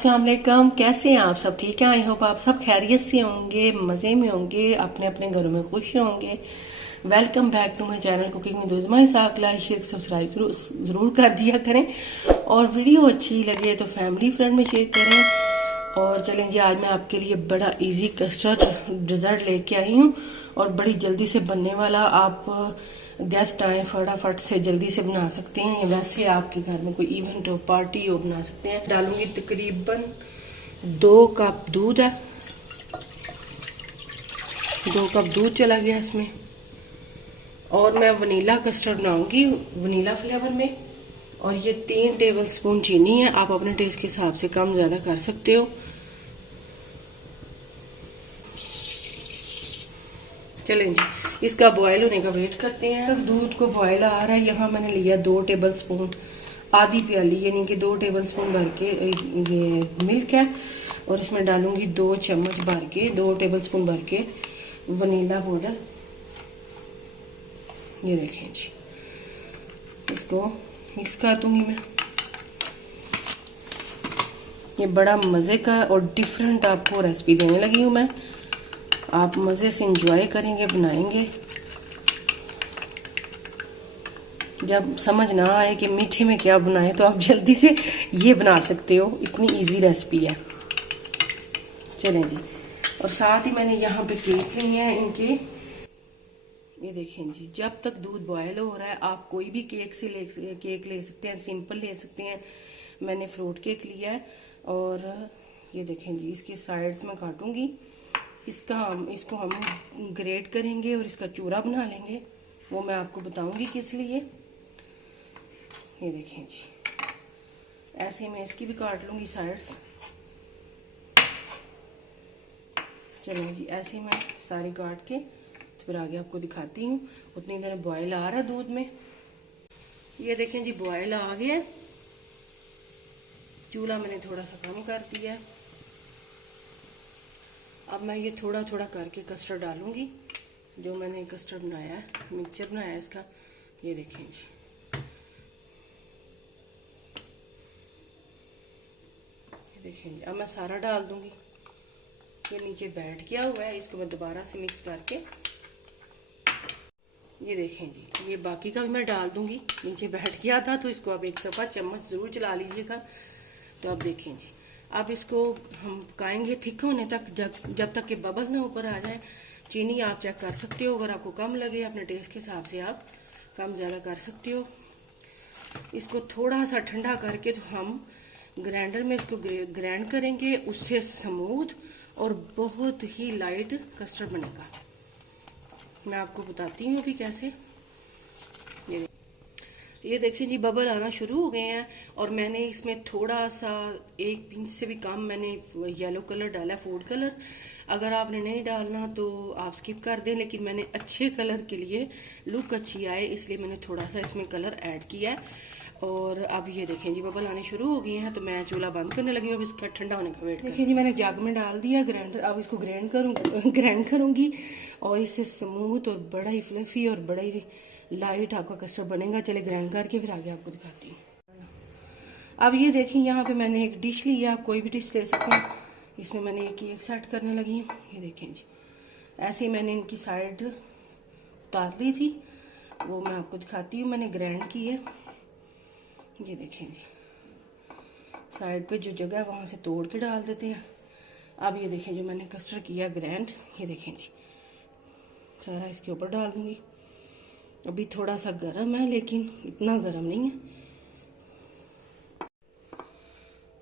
अस्सलाम वालेकुम। कैसे हैं आप सब? ठीक है। आई होप आप सब खैरियत से होंगे, मज़े में होंगे, अपने अपने घरों में खुश होंगे। Welcome back to my channel cooking with Uzma Isaq. Like share subscribe ज़रूर कर दिया करें, और वीडियो अच्छी लगे तो फैमिली फ्रेंड में शेयर करें। और चलें जी, आज मैं आपके लिए बड़ा इजी कस्टर्ड डिज़र्ट लेके आई हूँ और बड़ी जल्दी से बनने वाला। आप गेस्ट आए फटाफट से जल्दी से बना सकते हैं। वैसे आपके घर में कोई इवेंट हो, पार्टी हो, बना सकते हैं। डालूंगी तकरीबन 2 कप दूध है। 2 कप दूध चला गया इसमें। और मैं वनीला कस्टर्ड बनाऊंगी, वनीला फ्लेवर में। और ये 3 टेबल स्पून चीनी है। आप अपने टेस्ट के हिसाब से कम ज़्यादा कर सकते हो। चलें जी, इसका बॉयल होने का वेट करते हैं। तक दूध को बॉयल आ रहा है। यहाँ मैंने लिया 2 टेबल स्पून, आधी प्याली यानी कि 2 टेबल स्पून भर के ये मिल्क है। और इसमें डालूंगी 2 चम्मच भर के, 2 टेबल स्पून भर के वनीला पाउडर। ये देखें जी, इसको मिक्स कर दूंगी मैं। ये बड़ा मज़े का और डिफरेंट आपको रेसिपी देने लगी हूँ मैं। आप मज़े से इंजॉय करेंगे, बनाएंगे। जब समझ ना आए कि मीठे में क्या बनाएं तो आप जल्दी से ये बना सकते हो, इतनी इजी रेसिपी है। चलें जी, और साथ ही मैंने यहाँ पे केक लिए हैं इनके। ये देखें जी, जब तक दूध बॉयल हो रहा है आप कोई भी केक ले सकते हैं, सिंपल ले सकते हैं। मैंने फ्रूट केक लिया है। और ये देखें जी, इसकी साइड्स में काटूंगी। इसको हम ग्रेट करेंगे और इसका चूरा बना लेंगे, वो मैं आपको बताऊंगी किस लिए। ये देखें जी, ऐसे मैं इसकी भी काट लूंगी साइड्स। चलें जी, ऐसे मैं सारी काट के तो फिर आगे आपको दिखाती हूँ। उतनी देर बॉयल आ रहा है दूध में। ये देखें जी, बॉयल आ गया। चूल्हा मैंने थोड़ा सा कम कर दिया है। अब मैं ये थोड़ा थोड़ा करके कस्टर्ड डालूंगी, जो मैंने कस्टर्ड बनाया है, मिक्सचर बनाया है इसका। ये देखें जी, ये देखें जी, अब मैं सारा डाल दूंगी। ये नीचे बैठ गया हुआ है, इसको मैं दोबारा से मिक्स करके, ये देखें जी, ये बाकी का भी मैं डाल दूंगी। नीचे बैठ गया था तो इसको आप एक दफ़ा चम्मच ज़रूर चला लीजिएगा। तो अब देखें जी, अब इसको हम पकाएंगे थिक होने तक, जब तक कि बबल ना ऊपर आ जाए। चीनी आप चेक कर सकते हो, अगर आपको कम लगे अपने टेस्ट के हिसाब से आप कम ज़्यादा कर सकते हो। इसको थोड़ा सा ठंडा करके तो हम ग्राइंडर में इसको ग्राइंड करेंगे, उससे स्मूथ और बहुत ही लाइट कस्टर्ड बनेगा। मैं आपको बताती हूँ अभी कैसे। ये देखिए जी, बबल आना शुरू हो गए हैं। और मैंने इसमें थोड़ा सा 1 पिंच से भी कम मैंने येलो कलर डाला है, फूड कलर। अगर आपने नहीं डालना तो आप स्किप कर दें, लेकिन मैंने अच्छे कलर के लिए, लुक अच्छी आए इसलिए मैंने थोड़ा सा इसमें कलर ऐड किया है। और अब ये देखें जी, बबल आने शुरू हो गए हैं तो मैं चूल्हा बंद करने लगी हूँ। अब इसका ठंडा होने का वेट। देखिए जी, मैंने जग में डाल दिया ग्राइंडर। अब इसको ग्राइंड करूँगी और इससे स्मूथ और बड़ा ही फ्लफी और बड़ा ही लाइट आपका कस्टर्ड बनेगा। चले ग्राइंड करके फिर आगे आपको दिखाती हूँ। अब ये देखिए, यहाँ पे मैंने एक डिश ली है, आप कोई भी डिश ले सकते हैं। इसमें मैंने एक सेट करने लगी हूँ। ये देखें जी, ऐसे ही मैंने इनकी साइड उतार ली थी, वो मैं आपको दिखाती हूँ। मैंने ग्राइंड की है। ये देखें जी, साइड पे जो जगह है वहाँ से तोड़ के डाल देते हैं। अब ये देखें, जो मैंने कस्टर्ड किया ग्राइंड, ये देखें जी, सारा इसके ऊपर डाल दूँगी। अभी थोड़ा सा गर्म है, लेकिन इतना गर्म नहीं है।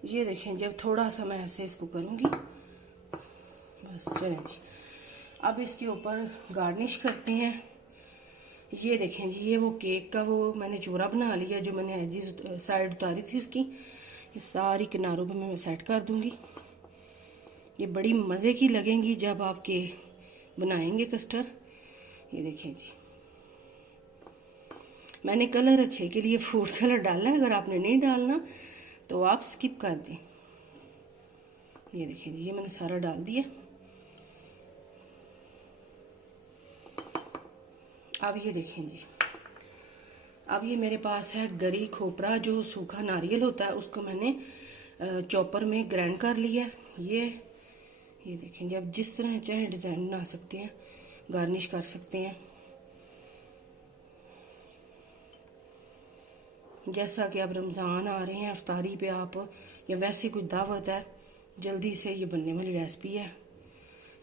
ये देखें, जब थोड़ा सा मैं ऐसे इसको करूँगी बस। चलें जी, अब इसके ऊपर गार्निश करते हैं। ये देखें जी, ये वो केक का वो मैंने चूरा बना लिया, जो मैंने एजिज साइड उतारी थी उसकी। ये सारी किनारों पे मैं सेट कर दूँगी। ये बड़ी मज़े की लगेंगी जब आपके बनाएंगे कस्टर्ड। ये देखें जी, मैंने कलर अच्छे के लिए फूड कलर डाला है, अगर आपने नहीं डालना तो आप स्किप कर दें। ये देखिए जी, ये मैंने सारा डाल दिया। अब ये देखें जी, अब ये मेरे पास है गरी खोपरा, जो सूखा नारियल होता है, उसको मैंने चॉपर में ग्राइंड कर लिया। ये देखें जी, आप जिस तरह चाहे डिज़ाइन बना सकते हैं, गार्निश कर सकते हैं। जैसा कि अब रमज़ान आ रहे हैं, इफ्तारी पे आप या वैसे कोई दावत है, जल्दी से ये बनने वाली रेसिपी है।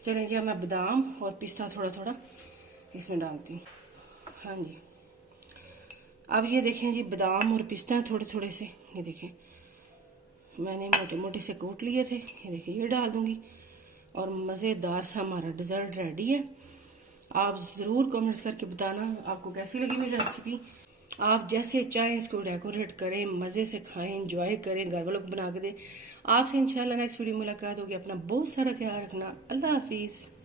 चलें जी, अब मैं बादाम और पिस्ता थोड़ा थोड़ा इसमें डालती हूँ। हाँ जी, अब ये देखें जी, बादाम और पिस्ता थोड़े थोड़े से, ये देखें मैंने मोटे मोटे से कूट लिए थे। ये देखिए, ये डाल दूँगी और मज़ेदार सा हमारा डिज़र्ट रेडी है। आप ज़रूर कमेंट्स करके बताना आपको कैसी लगी मेरी रेसिपी। आप जैसे चाहें इसको डेकोरेट करें, मज़े से खाएं, इंजॉय करें, घर वालों को बना के दें। आपसे इंशाल्लाह नेक्स्ट वीडियो मुलाकात होगी। अपना बहुत सारा ख्याल रखना। अल्लाह हाफिज़।